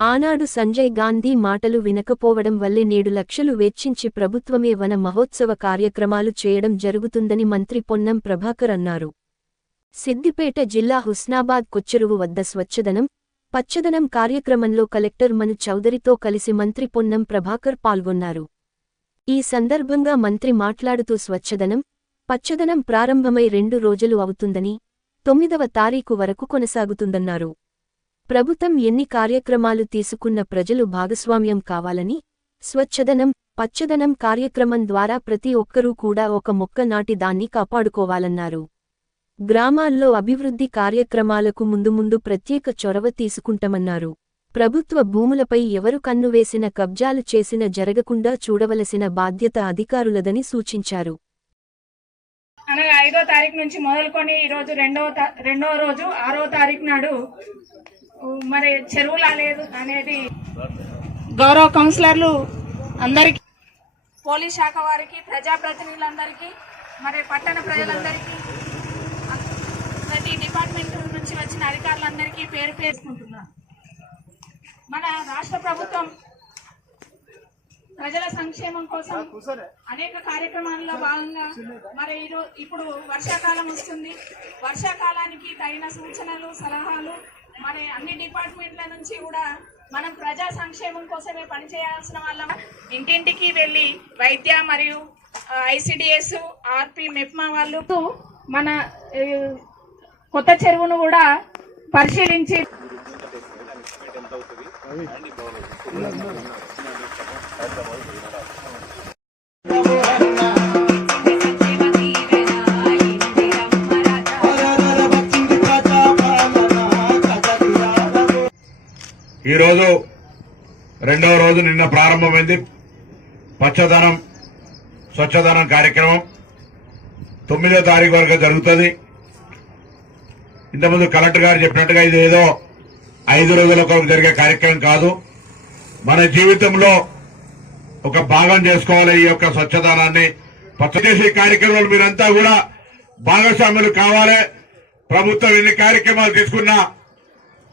ఆనాడు సంజయ్ గాంధీ మాటలు వినకపోవడం వల్లే నేడు లక్షలు వెచ్చించి ప్రభుత్వమే వన మహోత్సవ కార్యక్రమాలు చేయడం జరుగుతుందని మంత్రి పొన్నం ప్రభాకర్ అన్నారు. సిద్దిపేట జిల్లా హుస్నాబాద్ కొచ్చెరువు వద్ద స్వచ్ఛదనం పచ్చదనం కార్యక్రమంలో కలెక్టర్ మను చౌదరితో కలిసి మంత్రి పొన్నం ప్రభాకర్ పాల్గొన్నారు. ఈ సందర్భంగా మంత్రి మాట్లాడుతూ స్వచ్ఛదనం పచ్చదనం ప్రారంభమై రెండు రోజులు అవుతుందని తొమ్మిదవ తారీఖు వరకు కొనసాగుతుందన్నారు. ప్రభుత్వం ఎన్ని కార్యక్రమాలు తీసుకున్న ప్రజలు భాగస్వామ్యం కావాలని స్వచ్ఛదనం పచ్చదనం కార్యక్రమం ద్వారా ప్రతి ఒక్కరూ కూడా ఒక మొక్క నాటి దాన్ని కాపాడుకోవాలన్నారు. గ్రామాల్లో అభివృద్ధి కార్యక్రమాలకు ముందు ముందు ప్రత్యేక చొరవ తీసుకుంటామన్నారు. ప్రభుత్వ భూములపై ఎవరు కన్నువేసిన కబ్జాలు చేసిన జరగకుండా చూడవలసిన బాధ్యత అధికారులదని సూచించారు. అనగా ఐదో తారీఖు నుంచి మొదలుకొని ఈరోజు రెండవ రెండవ రోజు ఆరో తారీఖు నాడు మరి చెరువులా లేదు అనేది గౌరవ కౌన్సిలర్లు అందరికీ పోలీస్ శాఖ వారికి ప్రజాప్రతినిధులందరికీ మరి పట్టణ ప్రజలందరికీ ప్రతి డిపార్ట్మెంట్ నుంచి వచ్చిన అధికారులందరికీ పేరు పేర్చుకుంటున్నాను మన రాష్ట్ర ప్రభుత్వం ప్రజల సంక్షేమం కోసం అనేక కార్యక్రమాల్లో భాగంగా మరి ఈరో ఇప్పుడు వర్షాకాలం వస్తుంది. వర్షాకాలానికి తగిన సూచనలు సలహాలు మరి అన్ని డిపార్ట్మెంట్ల నుంచి కూడా మనం ప్రజా సంక్షేమం కోసమే పనిచేయాల్సిన వాళ్ళం. ఇంటింటికి వెళ్ళి వైద్య మరియు ఐసిడిఎస్ ఆర్పి మెప్మా వాళ్ళు మన కొత్త చెరువును కూడా పరిశీలించి ఈరోజు రెండవ రోజు నిన్న ప్రారంభమైంది. పచ్చదనం స్వచ్ఛదనం కార్యక్రమం. తొమ్మిదో తారీఖు వరకు జరుగుతుంది. ఇంతకుముందు కలెక్టర్ గారు చెప్పినట్టుగా ఇది ఏదో ఐదు రోజుల కొరకు జరిగే కార్యక్రమం కాదు. మన జీవితంలో ఒక భాగం చేసుకోవాలి ఈ యొక్క స్వచ్ఛదనాన్ని. పచ్చ చేసే కార్యక్రమాలు మీరంతా కూడా భాగస్వాములు కావాలి. ప్రభుత్వం ఎన్ని కార్యక్రమాలు తీసుకున్నా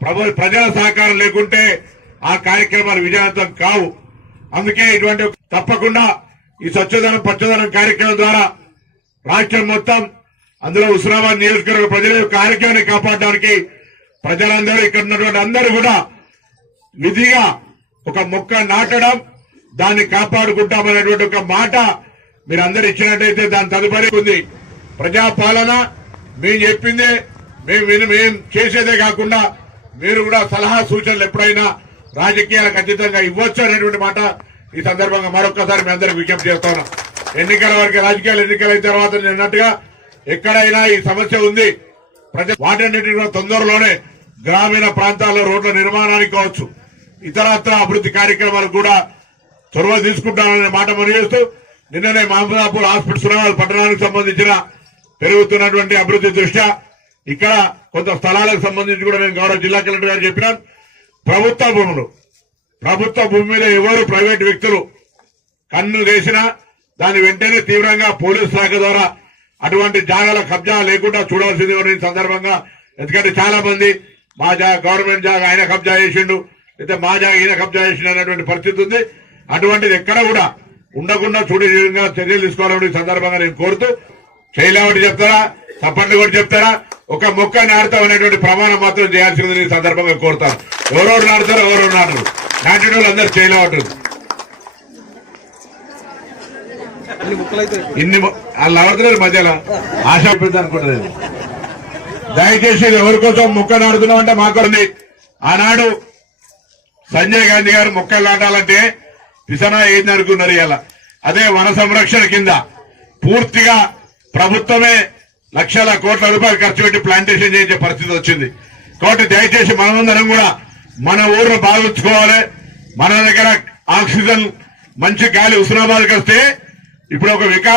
ప్రభు ప్రజల సహకారం లేకుంటే ఆ కార్యక్రమాలు విజయవంతం కావు. అందుకే ఇటువంటి తప్పకుండా ఈ స్వచ్ఛదనం పచ్చదనం కార్యక్రమం ద్వారా రాష్ట్రం మొత్తం అందులో హుస్నాబాద్ నియోజకవర్గ ప్రజల యొక్క ఆరోగ్యాన్ని కాపాడడానికి ప్రజలందరూ ఇక్కడ ఉన్నటువంటి అందరూ కూడా విధిగా ఒక మొక్క నాటడం దాన్ని కాపాడుకుంటామనేటువంటి ఒక మాట మీరు అందరు ఇచ్చినట్టయితే దాని తదుపరి ఉంది. ప్రజాపాలన మేము చెప్పిందే మేము మేము చేసేదే కాకుండా మీరు కూడా సలహా సూచనలు ఎప్పుడైనా రాజకీయాలకు అతీతంగా ఇవ్వచ్చు అనేటువంటి మాట ఈ సందర్భంగా మరొకసారి మీ అందరికి విజ్ఞప్తి చేస్తా ఎన్నికల వరకు రాజకీయాలు ఎన్నికలైన తర్వాత నేను ఎక్కడైనా ఈ సమస్య ఉంది. ప్రజ వాటన్నిటిని తొందరలోనే గ్రామీణ ప్రాంతాల్లో రోడ్ల నిర్మాణానికి కావచ్చు ఇతరత్ర అభివృద్ధి కార్యక్రమాలకు కూడా చొరవ తీసుకుంటాననే మాట మనవేస్తూ నిన్ననే మహమ్మదాపూర్ హాస్పిటల్ సునావాల్ పట్టణానికి సంబంధించిన పెరుగుతున్నటువంటి అభివృద్ధి దృష్ట్యా ఇక్కడ కొంత స్థలాలకు సంబంధించి కూడా నేను గౌరవ జిల్లా కలెక్టర్ గారు చెప్పినాం. ప్రభుత్వ భూములు. ప్రభుత్వ భూమి మీద ఎవరు ప్రైవేట్ వ్యక్తులు కన్ను వేసినా దాని వెంటనే తీవ్రంగా పోలీసు శాఖ ద్వారా అటువంటి జాగాల కబ్జా లేకుండా చూడాల్సింది సందర్భంగా. ఎందుకంటే చాలా మంది మా జా గవర్నమెంట్ జాగా ఆయన కబ్జా చేసిండు అయితే మా జాగా ఈయన కబ్జా చేసిండు అనేటువంటి పరిస్థితి ఉంది. అటువంటిది ఎక్కడ కూడా ఉండకుండా చూడే విధంగా చర్యలు తీసుకోవాలని సందర్భంగా నేను కోరుతూ చేయలేవటి చెప్తారా? తప్పండి కూడా చెప్తారా? ఒక మొక్క నాటుతాం అనేటువంటి ప్రమాణం మాత్రం చేయాల్సింది ఈ సందర్భంగా కోరుతాను ఎవరెవరు నాటుతారో ఎవరెవరు నాటరు. నాటిన వాళ్ళు అందరూ చేయలేవట్లేదు ఇన్ని మొ- వాళ్ళు ఎవరుతున్నారు మధ్యలో. ఆశ అనుకుంటుంది దయచేసి ఎవరి కోసం మొక్క నాడుతున్నాం అంటే మాకు ఉంది. ఆనాడు సంజయ్ గాంధీ గారు మొక్కలు నాటాలంటే పిసనా ఏంది అనుకున్నారు ఇలా అదే వన సంరక్షణ కింద పూర్తిగా ప్రభుత్వమే లక్షల కోట్ల రూపాయలు ఖర్చు పెట్టి ప్లాంటేషన్ చేసే పరిస్థితి వచ్చింది. కాబట్టి దయచేసి మనమందరం కూడా మన ఊరిని బాగుంచుకోవాలి. మన దగ్గర ఆక్సిజన్ మంచి గాలి హుస్నాబాద్కి వస్తే ఇప్పుడు ఒక వికాస్